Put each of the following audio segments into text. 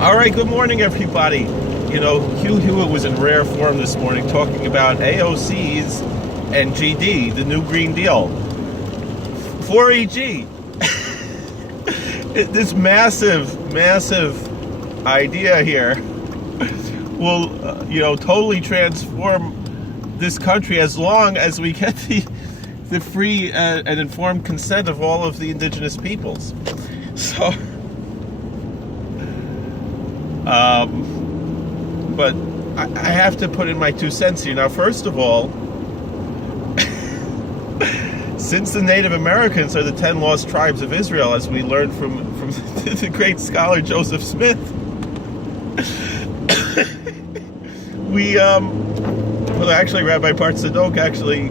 All right, good morning, everybody. You know, Hugh Hewitt was in rare form this morning talking about AOCs and GD, the new Green Deal. 4.e.g. This massive idea here will, totally transform this country as long as we get the free and informed consent of all of the indigenous peoples. So, but I have to put in my 2 cents here. Now, first of all, since the Native Americans are the 10 lost tribes of Israel, as we learned from the great scholar Joseph Smith, well, actually, Rabbi Bart Sadok actually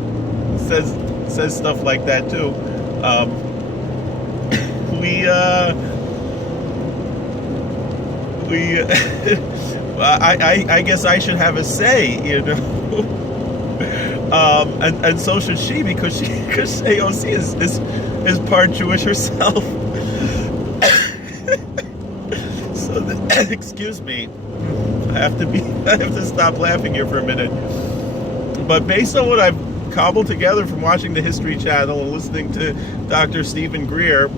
says stuff like that too. I guess I should have a say, and so should she, because AOC is part Jewish herself. So excuse me, I have to stop laughing here for a minute. But based on what I've cobbled together from watching the History Channel and listening to Dr. Stephen Greer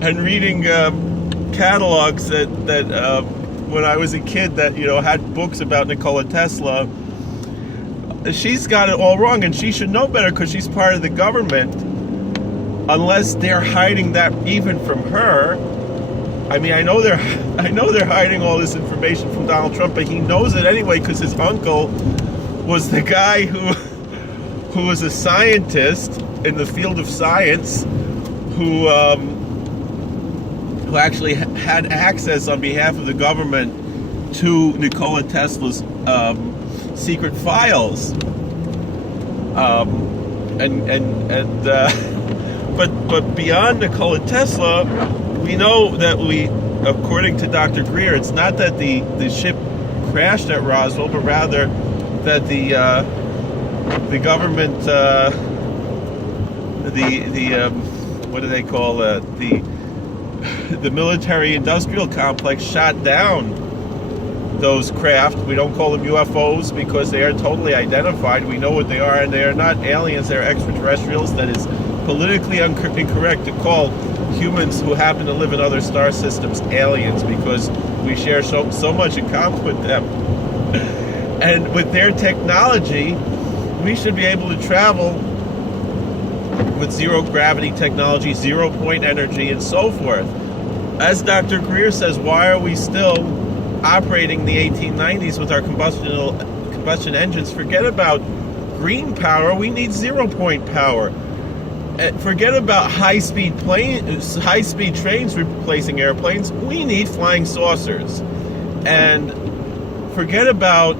and reading catalogs that when I was a kid that had books about Nikola Tesla, she's got it all wrong, and she should know better because she's part of the government. Unless they're hiding that even from her. I mean, I know they're hiding all this information from Donald Trump, but he knows it anyway because his uncle was the guy who was a scientist in the field of science, who actually had access on behalf of the government to Nikola Tesla's secret files. But beyond Nikola Tesla, we know that according to Dr. Greer, it's not that the ship crashed at Roswell, but rather that the government, what do they call the military-industrial complex shot down those craft. We don't call them UFOs because they are totally identified. We know what they are, and they are not aliens. They're extraterrestrials. That is politically incorrect to call humans who happen to live in other star systems aliens, because we share so much in common with them. And with their technology, we should be able to travel with zero gravity technology, 0-point energy, and so forth. As Dr. Greer says, why are we still operating the 1890s with our combustion engines? Forget about green power. We need 0-point power. Forget about high-speed trains replacing airplanes. We need flying saucers. And forget about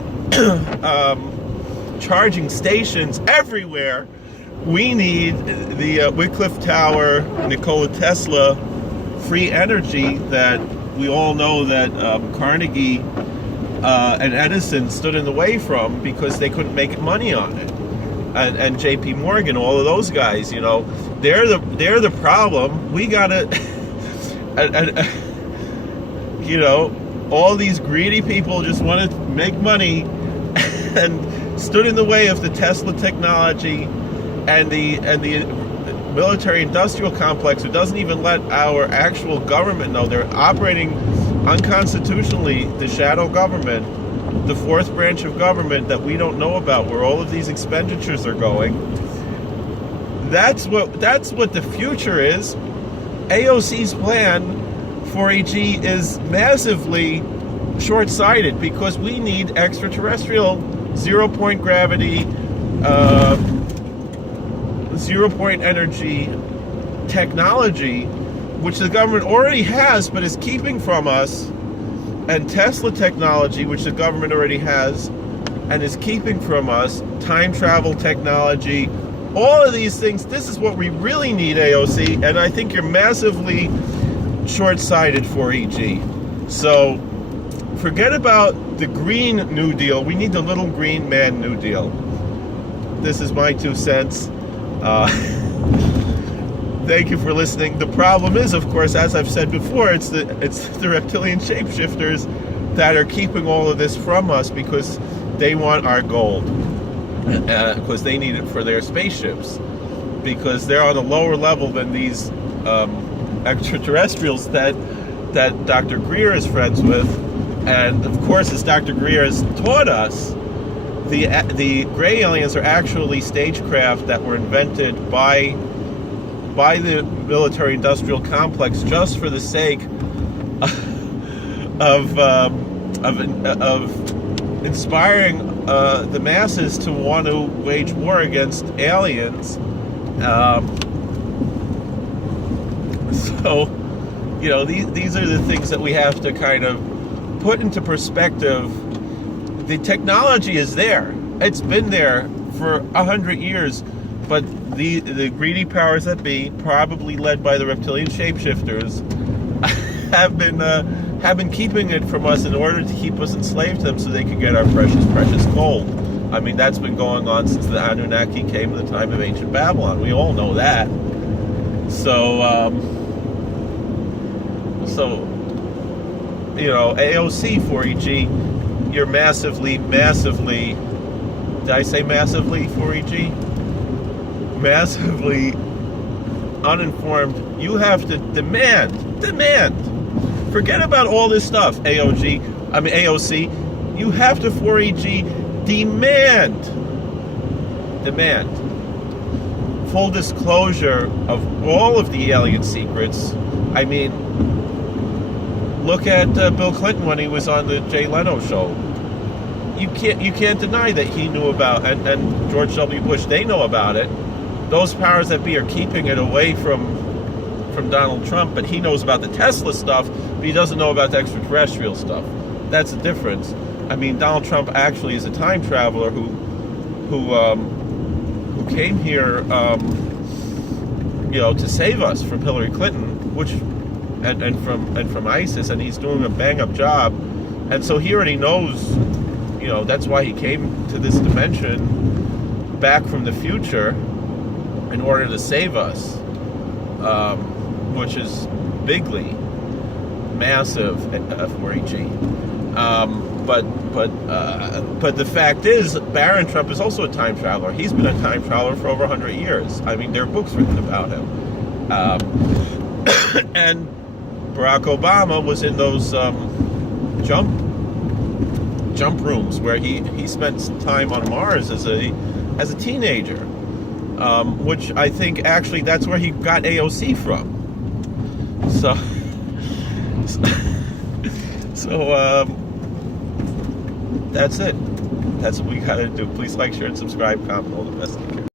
charging stations everywhere. We need the Wycliffe Tower, Nikola Tesla, free energy that we all know that Carnegie and Edison stood in the way from because they couldn't make money on it. And J.P. Morgan, all of those guys, they're the problem. We gotta, all these greedy people just want to make money and stood in the way of the Tesla technology and the military-industrial complex, who doesn't even let our actual government know. They're operating unconstitutionally, the shadow government, the fourth branch of government that we don't know about, where all of these expenditures are going. That's what the future is. AOC's plan for 4.e.g. is massively short-sighted because we need extraterrestrial 0-point gravity, 0-point energy technology, which the government already has but is keeping from us, and Tesla technology, which the government already has and is keeping from us, time travel technology, all of these things. This is what we really need, AOC, and I think you're massively short-sighted for 4.e.g. So forget about the Green New Deal. We need the Little Green Man New Deal. This is my 2 cents. Thank you for listening. The problem is, of course, as I've said before, it's the reptilian shapeshifters that are keeping all of this from us because they want our gold, because they need it for their spaceships, because they're on a lower level than these extraterrestrials that Dr. Greer is friends with. And of course, as Dr. Greer has taught us, the gray aliens are actually stagecraft that were invented by the military-industrial complex just for the sake of inspiring the masses to want to wage war against aliens. So, you know, these are the things that we have to kind of put into perspective. The technology is there. It's been there for 100 years, but the greedy powers that be, probably led by the reptilian shapeshifters, have been keeping it from us in order to keep us enslaved to them so they can get our precious gold. I mean, that's been going on since the Anunnaki came in the time of ancient Babylon. We all know that. So, you know, AOC 4.e.g, you're massively, did I say massively 4.e.g? Massively uninformed. You have to demand. Forget about all this stuff, AOC. You have to 4.e.g demand full disclosure of all of the alien secrets. I mean, look at Bill Clinton when he was on the Jay Leno show. You can't deny that he knew about, and George W. Bush, they know about it. Those powers that be are keeping it away from Donald Trump, but he knows about the Tesla stuff, but he doesn't know about the extraterrestrial stuff. That's the difference. I mean, Donald Trump actually is a time traveler who came here, you know, to save us from Hillary Clinton, and from ISIS, and he's doing a bang-up job. And so he already knows, you know, that's why he came to this dimension back from the future in order to save us, which is bigly massive 4.e.g. But the fact is, Baron Trump is also a time traveler. He's been a time traveler for over 100 years. I mean, there are books written about him. And Barack Obama was in those jump rooms where he spent time on Mars as a teenager, which I think actually that's where he got AOC from. So that's it. That's what we gotta do. Please like, share, and subscribe, comment, all the best.